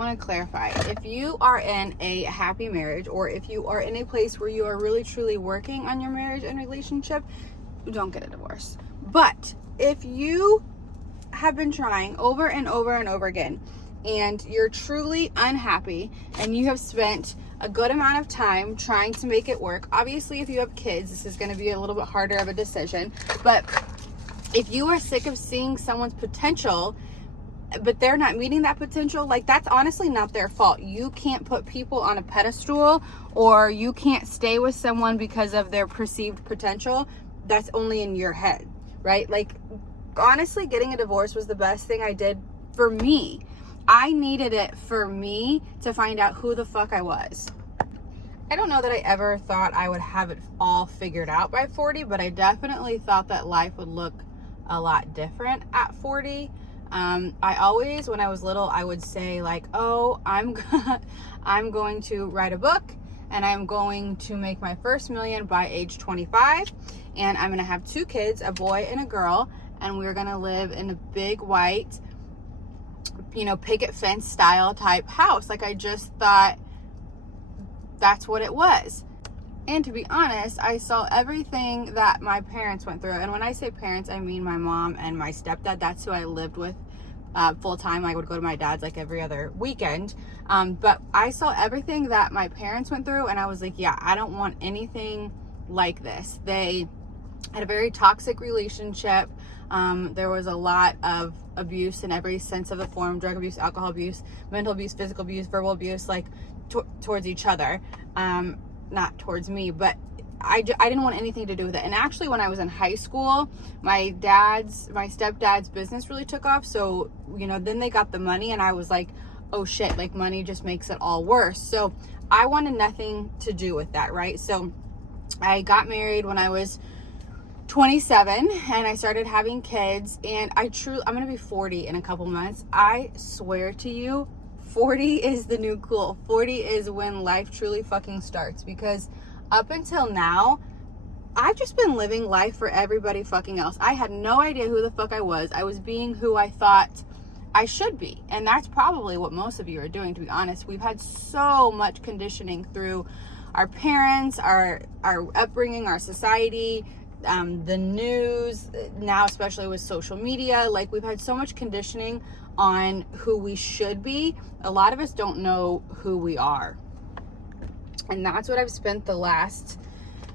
want to clarify. If you are in a happy marriage, or if you are in a place where you are really truly working on your marriage and relationship, don't get a divorce. But if you have been trying over and over and over again, and you're truly unhappy, and you have spent a good amount of time trying to make it work, obviously if you have kids, this is going to be a little bit harder of a decision. But if you are sick of seeing someone's potential, but they're not meeting that potential, like, that's honestly not their fault. You can't put people on a pedestal, or you can't stay with someone because of their perceived potential. That's only in your head, right? Like, honestly, getting a divorce was the best thing I did for me. I needed it for me to find out who the fuck I was. I don't know that I ever thought I would have it all figured out by 40, but I definitely thought that life would look a lot different at 40. I always, when I was little, I would say like, oh, I'm going to write a book, and I'm going to make my first million by age 25, and I'm going to have 2 kids, a boy and a girl, and we're going to live in a big white, picket fence style type house. Like, I just thought that's what it was. And to be honest, I saw everything that my parents went through. And when I say parents, I mean my mom and my stepdad. That's who I lived with full time. I would go to my dad's like every other weekend. But I saw everything that my parents went through, and I was like, yeah, I don't want anything like this. They had a very toxic relationship. There was a lot of abuse in every sense of the form: drug abuse, alcohol abuse, mental abuse, physical abuse, verbal abuse, like towards each other. Not towards me, but I didn't want anything to do with it. And actually, when I was in high school, my stepdad's business really took off. So, then they got the money, and I was like, oh shit, like, money just makes it all worse. So I wanted nothing to do with that, right? So I got married when I was 27, and I started having kids, and I'm going to be 40 in a couple months. I swear to you, 40 is the new cool. 40 is when life truly fucking starts, because up until now, I've just been living life for everybody fucking else. I had no idea who the fuck I was. I was being who I thought I should be. And that's probably what most of you are doing, to be honest. We've had so much conditioning through our parents, our upbringing, our society, the news, now especially with social media. Like, we've had so much conditioning on who we should be. A lot of us don't know who we are. And that's what I've spent the last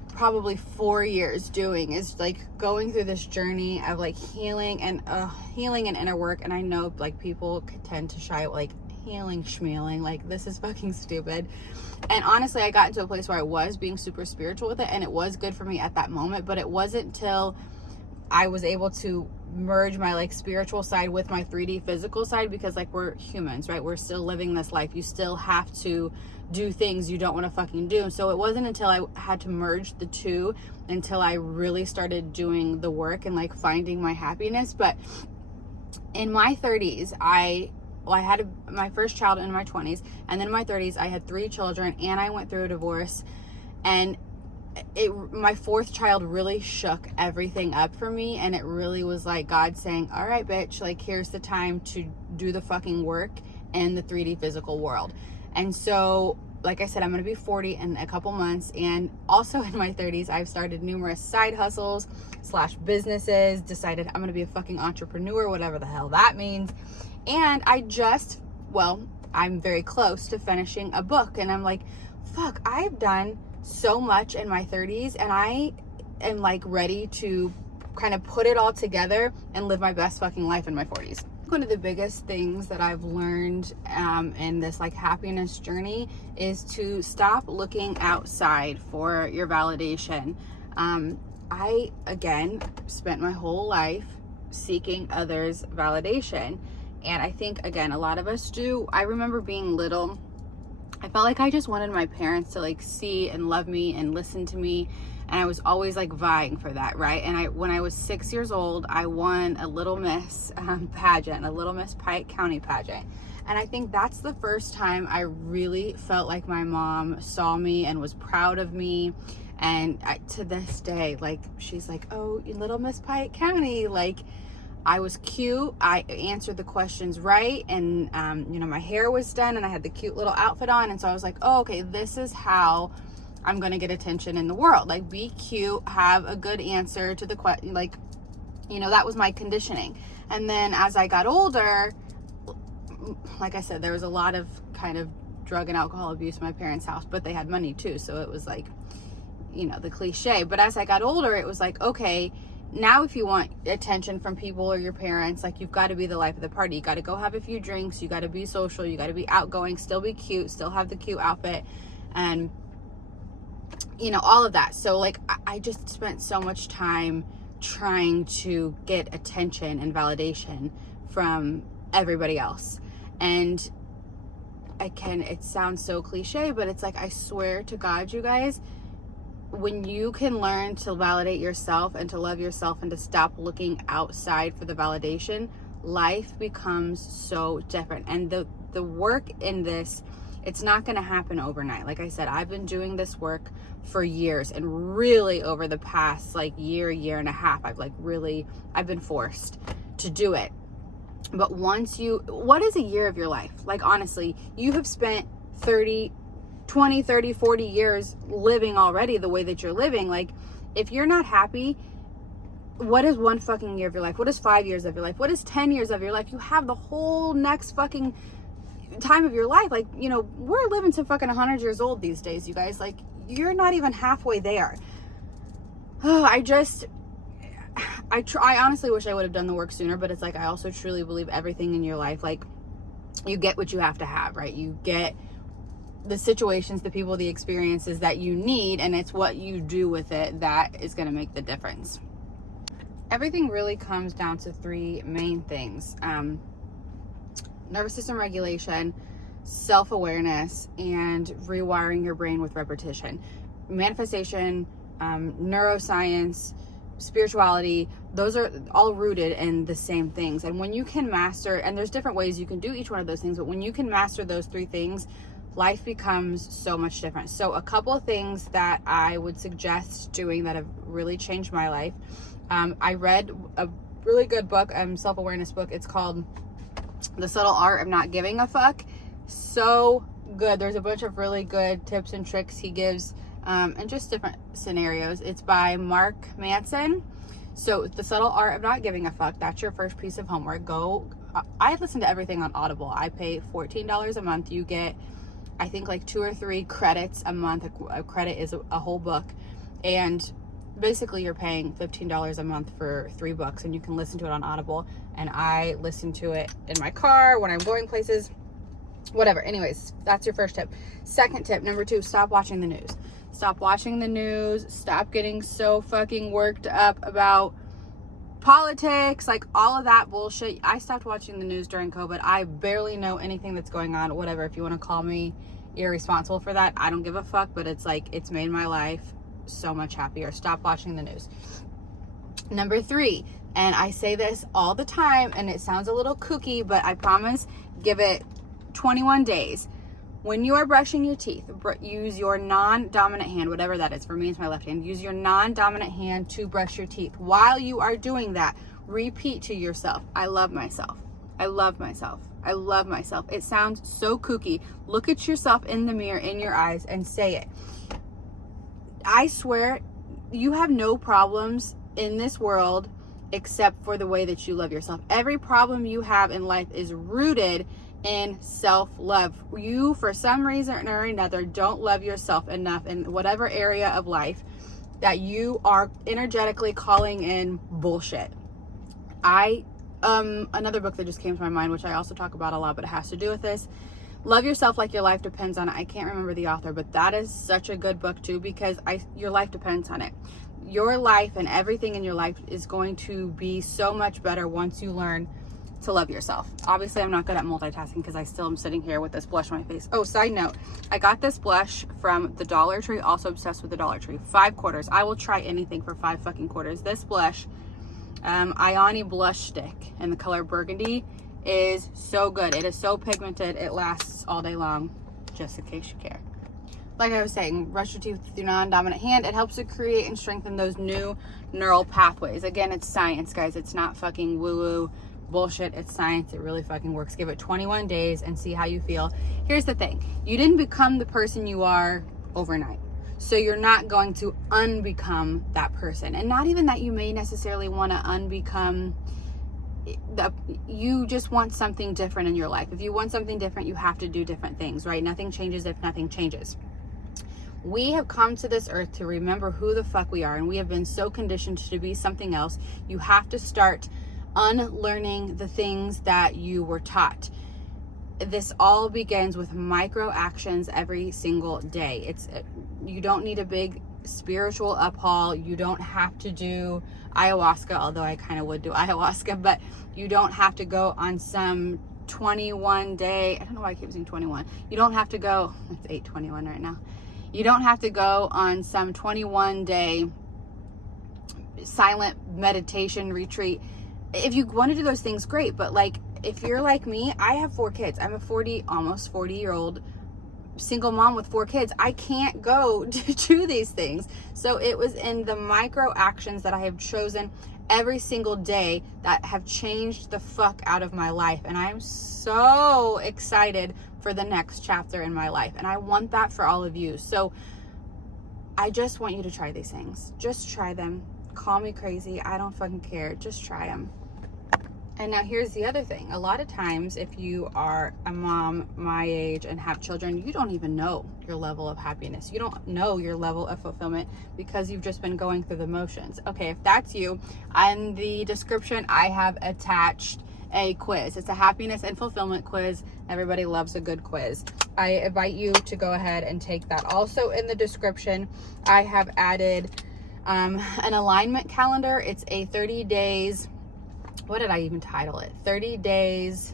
probably 4 years doing, is like going through this journey of like healing and inner work. And I know like people tend to shy, like, healing schmealing, like, this is fucking stupid. And honestly, I got into a place where I was being super spiritual with it, and it was good for me at that moment. But it wasn't till I was able to merge my like spiritual side with my 3D physical side, because like, we're humans, right? We're still living this life. You still have to do things you don't want to fucking do. So it wasn't until I had to merge the two until I really started doing the work and like finding my happiness. But in my 30s, I had my first child in my 20s, and then in my 30s I had 3 children, and I went through a divorce. And my 4th child really shook everything up for me, and it really was like God saying, all right, bitch, like, here's the time to do the fucking work in the 3D physical world. And so, like I said, I'm going to be 40 in a couple months, and also in my 30s, I've started numerous side hustles / businesses, decided I'm going to be a fucking entrepreneur, whatever the hell that means. And I'm very close to finishing a book, and I'm like, fuck, I've done so much in my 30s, and I am like ready to kind of put it all together and live my best fucking life in my 40s. One of the biggest things that I've learned in this like happiness journey is to stop looking outside for your validation. I again spent my whole life seeking others' validation, and I think again a lot of us do. I remember being little, I felt like I just wanted my parents to like see and love me and listen to me, and I was always like vying for that, right? And when I was 6 years old, I won a Little Miss pageant, a Little Miss Pike County pageant. And I think that's the first time I really felt like my mom saw me and was proud of me. And to this day, like, she's like, oh, Little Miss Pike County, like, I was cute, I answered the questions right, and you know, my hair was done and I had the cute little outfit on. And so I was like, oh, okay, this is how I'm gonna get attention in the world. Like, be cute, have a good answer to the question. Like, you know, that was my conditioning. And then as I got older, like I said, there was a lot of kind of drug and alcohol abuse in my parents' house, but they had money too. So it was like, you know, the cliche. But as I got older, it was like, okay, now if you want attention from people or your parents, like, you've got to be the life of the party. You got to go have a few drinks. You got to be social. You got to be outgoing, still be cute, still have the cute outfit, and, you know, all of that. So like, I just spent so much time trying to get attention and validation from everybody else. And it sounds so cliche, but it's like, I swear to God, you guys, when you can learn to validate yourself and to love yourself and to stop looking outside for the validation, life becomes so different. And the work in this, it's not going to happen overnight. Like I said, I've been doing this work for years, and really over the past like year and a half, I've been forced to do it. But what is a year of your life? Like, honestly, you have spent 20, 30, 40 years living already the way that you're living. Like, if you're not happy, what is one fucking year of your life? What is 5 years of your life? What is 10 years of your life? You have the whole next fucking time of your life. Like, you know, we're living to fucking 100 years old these days, you guys. Like, you're not even halfway there. I honestly wish I would have done the work sooner, but it's like, I also truly believe everything in your life, like, you get what you have to have, right? You get the situations, the people, the experiences that you need, and it's what you do with it that is going to make the difference. Everything really comes down to three main things: nervous system regulation, self-awareness, and rewiring your brain with repetition. Manifestation, neuroscience, spirituality, those are all rooted in the same things. And when you can master, and there's different ways you can do each one of those things, but when you can master those three things, life becomes so much different. So a couple of things that I would suggest doing that have really changed my life. I read a really good book, self-awareness book. It's called The Subtle Art of Not Giving a Fuck. So good. There's a bunch of really good tips and tricks he gives, and just different scenarios. It's by Mark Manson. So The Subtle Art of Not Giving a Fuck, that's your first piece of homework. I listen to everything on Audible. I pay $14 a month. You get, I think, like 2 or 3 credits a month. A credit is a whole book. And basically you're paying $15 a month for 3 books, and you can listen to it on Audible. And I listen to it in my car, when I'm going places, whatever. Anyways, that's your first tip. Second tip, number 2, stop watching the news. Stop watching the news. Stop getting so fucking worked up about politics, like all of that bullshit. I stopped watching the news during COVID. I barely know anything that's going on, whatever. If you want to call me irresponsible for that, I don't give a fuck, but it's like, it's made my life so much happier. Stop watching the news. Number 3, and I say this all the time, and it sounds a little kooky, but I promise, give it 21 days. When you are brushing your teeth, use your non-dominant hand, whatever that is. For me, it's my left hand. Use your non-dominant hand to brush your teeth. While you are doing that, repeat to yourself, I love myself. I love myself. I love myself. It sounds so kooky. Look at yourself in the mirror, in your eyes, and say it. I swear, you have no problems in this world except for the way that you love yourself. Every problem you have in life is rooted in self-love. You, for some reason or another, don't love yourself enough in whatever area of life that you are energetically calling in bullshit. Another book that just came to my mind, which I also talk about a lot, but it has to do with this. Love Yourself Like Your Life Depends on It. I can't remember the author, but that is such a good book too, because your life depends on it. Your life and everything in your life is going to be so much better once you learn to love yourself. Obviously, I'm not good at multitasking because I still am sitting here with this blush on my face. Oh, side note, I got this blush from the Dollar Tree. Also obsessed with the Dollar Tree. 5 quarters. I will try anything for 5 fucking quarters. This blush, Ioni blush stick in the color burgundy, is so good. It is so pigmented. It lasts all day long, just in case you care. like I was saying, brush your teeth with your non-dominant hand. It helps to create and strengthen those new neural pathways. Again, it's science, guys. It's not fucking woo-woo bullshit. It's science. It really fucking works. Give it 21 days and see how you feel. Here's the thing. You didn't become the person you are overnight. So you're not going to unbecome that person. And not even that you may necessarily want to unbecome you just want something different in your life. If you want something different, you have to do different things, right? Nothing changes if nothing changes. We have come to this earth to remember who the fuck we are, and we have been so conditioned to be something else. You have to start unlearning the things that you were taught. This all begins with micro actions every single day. You don't need a big spiritual uphaul. You don't have to do ayahuasca, although I kind of would do ayahuasca, but you don't have to go on some 21 day, I don't know why I keep saying 21. You don't have to go, it's 8:21 right now. You don't have to go on some 21 day silent meditation retreat. If you want to do those things, great. But like, if you're like me, I have 4 kids. I'm a almost 40-year-old single mom with 4 kids. I can't go to do these things. So it was in the micro actions that I have chosen every single day that have changed the fuck out of my life. And I am so excited for the next chapter in my life. And I want that for all of you. So I just want you to try these things. Just try them. Call me crazy. I don't fucking care. Just try them. And now here's the other thing. A lot of times, if you are a mom my age and have children, you don't even know your level of happiness. You don't know your level of fulfillment because you've just been going through the motions. Okay, if that's you, in the description, I have attached a quiz. It's a happiness and fulfillment quiz. Everybody loves a good quiz. I invite you to go ahead and take that. Also in the description, I have added an alignment calendar. It's a 30 days, what did I even title it? 30 days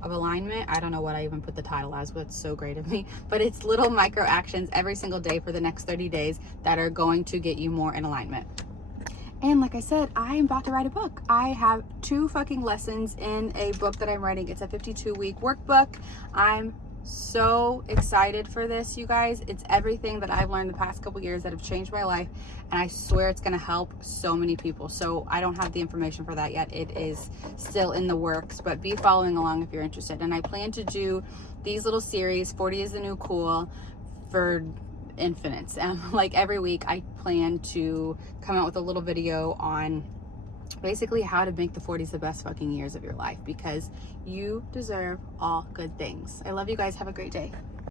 of alignment. I don't know what I even put the title as, but it's so great of me. But it's little micro actions every single day for the next 30 days that are going to get you more in alignment. And like I said, I am about to write a book. I have 2 fucking lessons in a book that I'm writing. It's a 52-week workbook. I'm so excited for this, you guys. It's everything that I've learned the past couple years that have changed my life, and I swear it's going to help so many people. So I don't have the information for that yet. It is still in the works, but be following along if you're interested. And I plan to do these little series, 40 is the new cool, for infinites. Like every week I plan to come out with a little video on basically how to make the 40s the best fucking years of your life, because you deserve all good things. I love you guys. Have a great day.